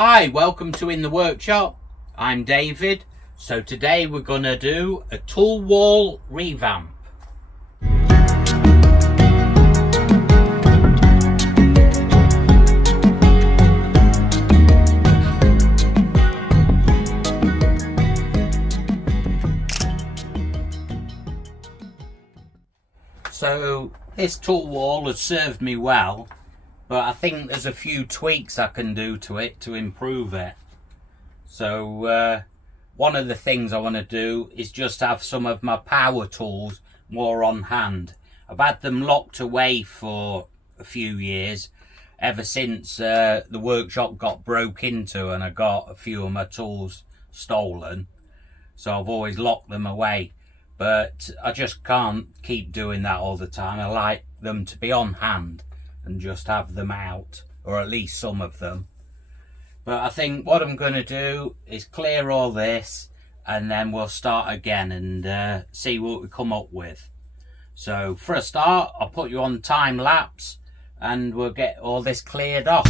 Hi, welcome to In the Workshop. I'm David. So today we're going to do a tool wall revamp. So this tool wall has served me well, but I think there's a few tweaks I can do to it to improve it. So one of the things I want to do is just have some of my power tools more on hand. I've had them locked away for a few years, ever since the workshop got broke into and I got a few of my tools stolen. So I've always locked them away. But I just can't keep doing that all the time. I like them to be on hand and just have them out, or at least some of them. But I think what I'm going to do is clear all this and then we'll start again and see what we come up with. So for a start, I'll put you on time lapse and we'll get all this cleared off.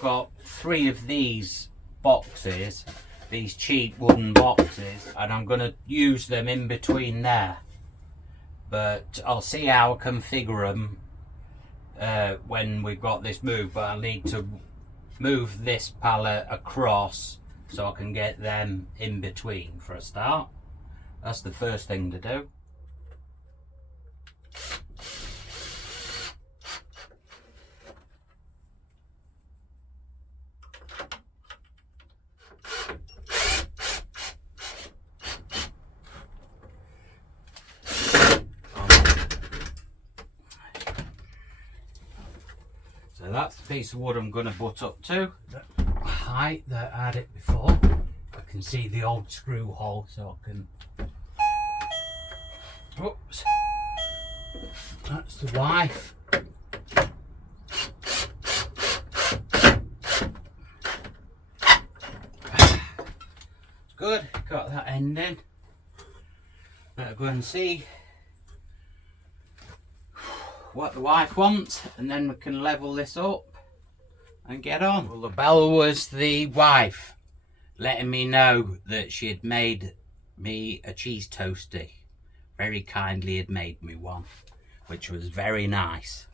Got 3 of these boxes, these cheap wooden boxes, and I'm going to use them in between there, but I'll see how I configure them when we've got this moved. But I'll need to move this pallet across so I can get them in between for a start. That's the first thing to do. So that's the piece of wood I'm going to butt up to. The height that I had it before. I can see the old screw hole, so I can... Oops. That's the wife. Good, got that end in. Better go and see what the wife wants, and then we can level this up and get on. Well, the bell was the wife letting me know that she had made me a cheese toastie. Very kindly had made me one, which was very nice.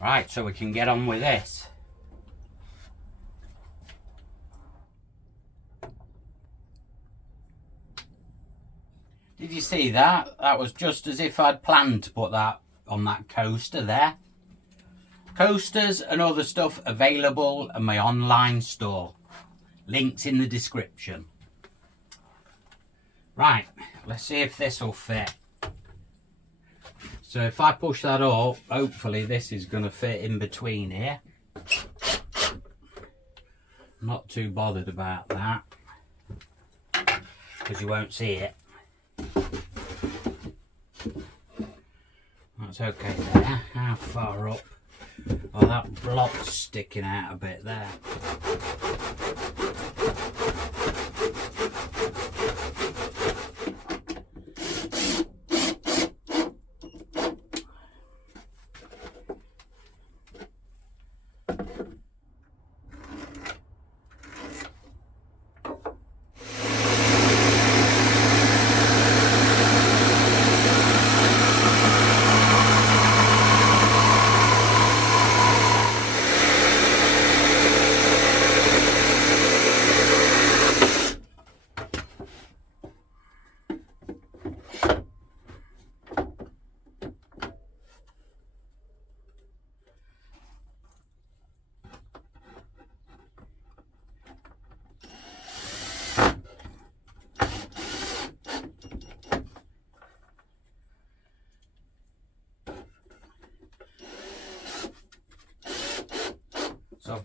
Right, so we can get on with this. Did you see that? That was just as if I'd planned to put that on that coaster there. Coasters and other stuff available in my online store. Links in the description. Right, let's see if this will fit. So if I push that up, hopefully this is going to fit in between here. Not too bothered about that, because you won't see it. That's okay there. How far up? Oh, that block's sticking out a bit there.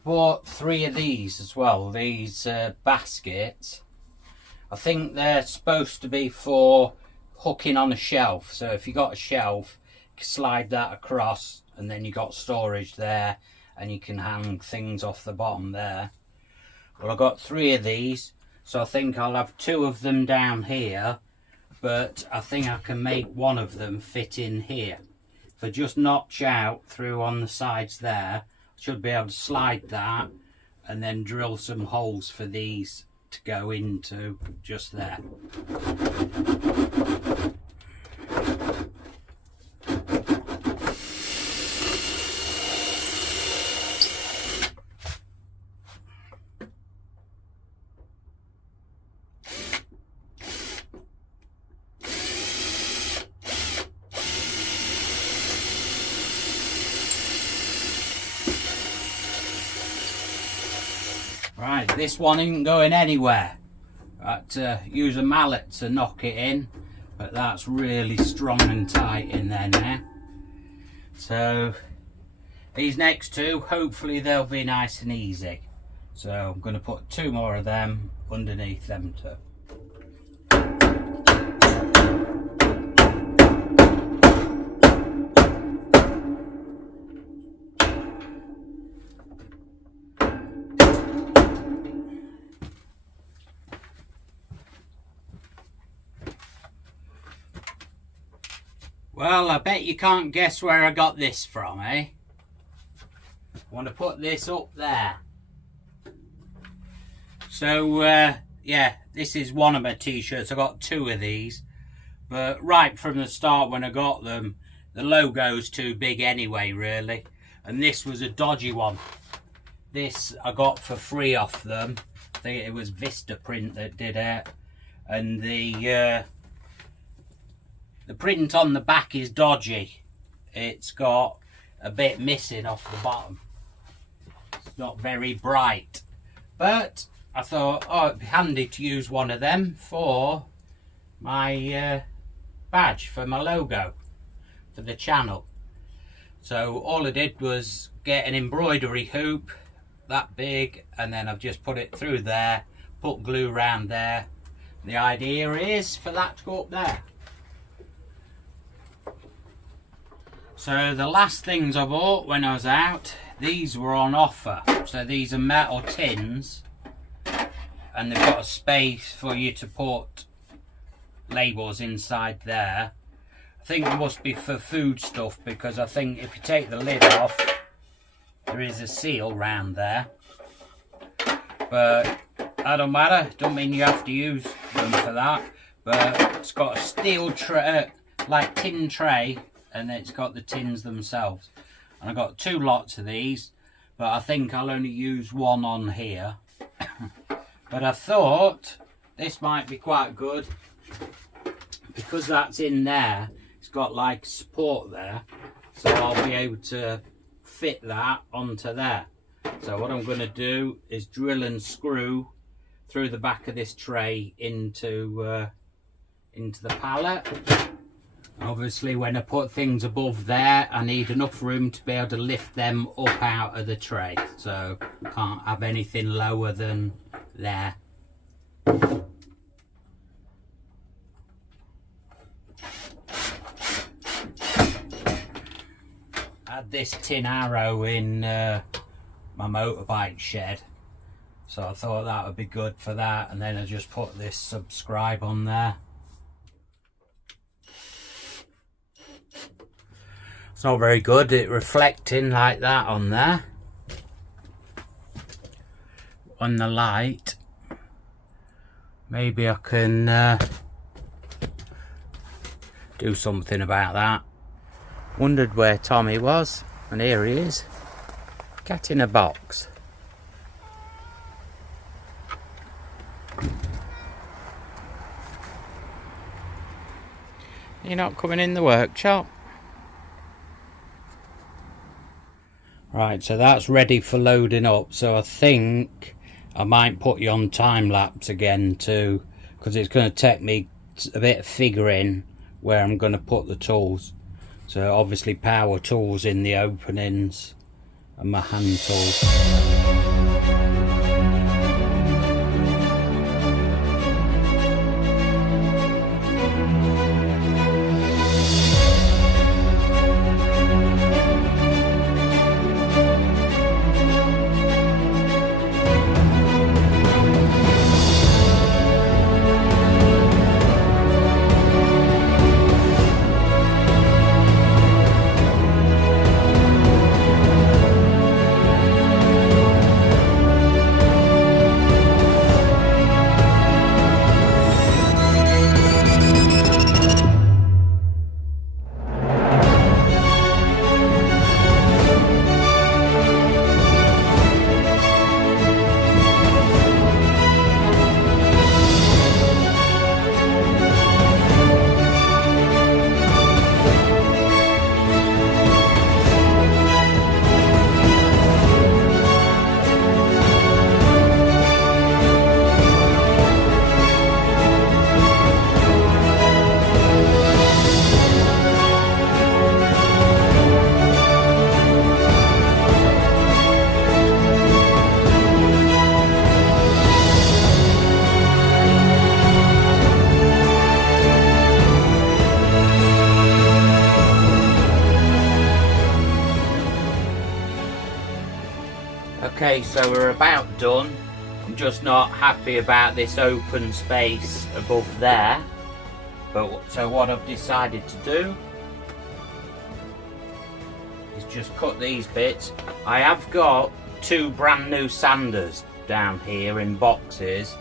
I've bought 3 of these as well, these baskets. I think they're supposed to be for hooking on a shelf. So if you got a shelf, you can slide that across and then you got storage there and you can hang things off the bottom there. Well, I got 3 of these, so I think I'll have 2 of them down here, but I think I can make one of them fit in here. If I just notch out through on the sides there, I should be able to slide that and then drill some holes for these to go into just there. Right, this one isn't going anywhere. I had to use a mallet to knock it in, but that's really strong and tight in there now. So these next 2, hopefully they'll be nice and easy. So I'm going to put 2 more of them underneath them 2. Well, I bet you can't guess where I got this from, eh? I want to put this up there. So, yeah, this is one of my t-shirts. I got 2 of these. But right from the start when I got them, the logo's too big anyway, really. And this was a dodgy one. This I got for free off them. I think it was Vista Print that did it. And the print on the back is dodgy. It's got a bit missing off the bottom. It's not very bright. But I thought, oh, it'd be handy to use one of them for my badge, for my logo, for the channel. So all I did was get an embroidery hoop that big, and then I've just put it through there, put glue around there. The idea is for that to go up there. So the last things I bought when I was out, these were on offer. So these are metal tins, and they've got a space for you to put labels inside there. I think it must be for food stuff, because I think if you take the lid off, there is a seal round there. But that don't matter, don't mean you have to use them for that. But it's got a steel tray, like tin tray, and it's got the tins themselves. And I got 2 lots of these, but I think I'll only use one on here. But I thought this might be quite good, because that's in there. It's got like support there, so I'll be able to fit that onto there. So what I'm going to do is drill and screw through the back of this tray into the pallet. Obviously when I put things above there, I need enough room to be able to lift them up out of the tray, so I can't have anything lower than there. I had this tin arrow in my motorbike shed, so I thought that would be good for that, and then I just put this subscribe on there. It's not very good, it reflecting like that on there on the light. Maybe I can do something about that. Wondered where Tommy was, and here he is. Cat in a box. You're not coming in the workshop? Right, so that's ready for loading up. So I think I might put you on time lapse again too, because it's going to take me a bit of figuring where I'm going to put the tools. So obviously power tools in the openings and my hand tools. Okay, so we're about done. I'm just not happy about this open space above there. But so what I've decided to do is just cut these bits. I have got 2 brand new sanders down here in boxes,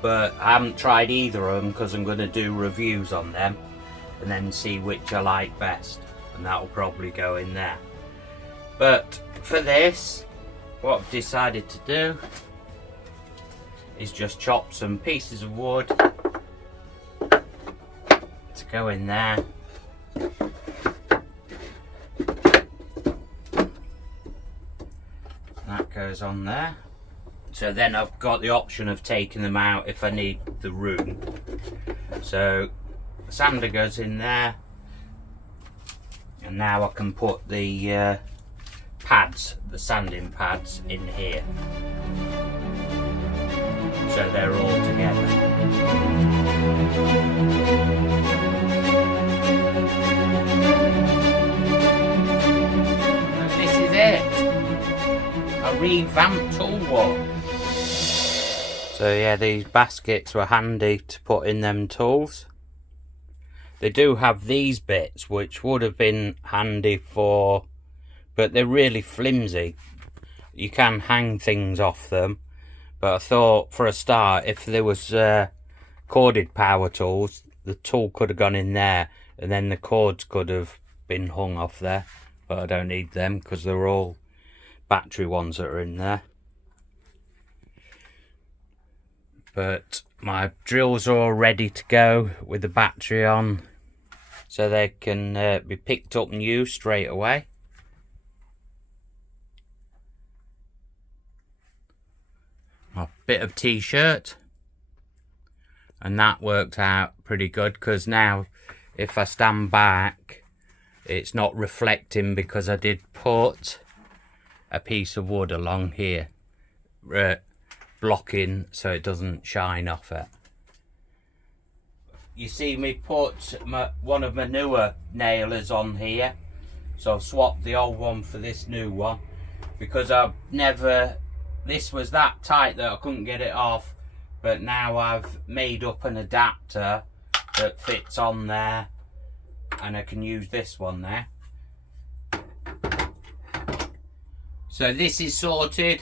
but I haven't tried either of them because I'm going to do reviews on them and then see which I like best, and that will probably go in there. But for this, what I've decided to do is just chop some pieces of wood to go in there. That goes on there. So then I've got the option of taking them out if I need the room. So sander goes in there, and now I can put the pads, the sanding pads, in here. So they're all together. And this is it. A Revamp tool wall. So yeah, these baskets were handy to put in them tools. They do have these bits which would have been handy for, but they're really flimsy. You can hang things off them, but I thought for a start, if there was corded power tools, the tool could have gone in there and then the cords could have been hung off there, but I don't need them because they're all battery ones that are in there. But my drills are all ready to go with the battery on, so they can be picked up and used straight away. A bit of t-shirt, and that worked out pretty good because now if I stand back it's not reflecting because I did put a piece of wood along here blocking so it doesn't shine off it. You see me put one of my newer nailers on here, so I've swapped the old one for this new one because I've never, this was that tight that I couldn't get it off, but now I've made up an adapter that fits on there and I can use this one there. So this is sorted.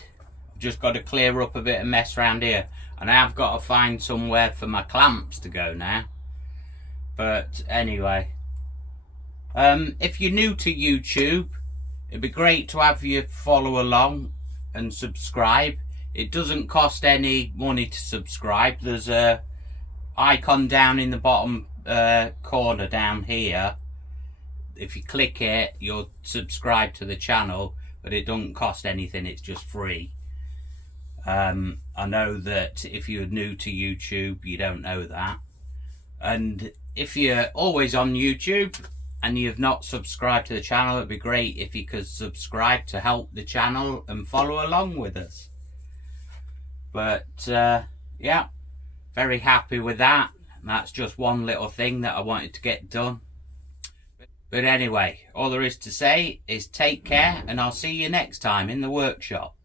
I've just got to clear up a bit of mess around here, and I have got to find somewhere for my clamps to go now. But anyway, if you're new to YouTube, it'd be great to have you follow along and subscribe. It doesn't cost any money to subscribe. There's a icon down in the bottom corner down here. If you click it, you'll subscribe to the channel, but it doesn't cost anything, it's just free. I know that if you're new to YouTube, you don't know that. And if you're always on YouTube and you've not subscribed to the channel, it'd be great if you could subscribe to help the channel and follow along with us. But yeah, very happy with that. That's just one little thing that I wanted to get done. But anyway, all there is to say is take care, and I'll see you next time in the workshop.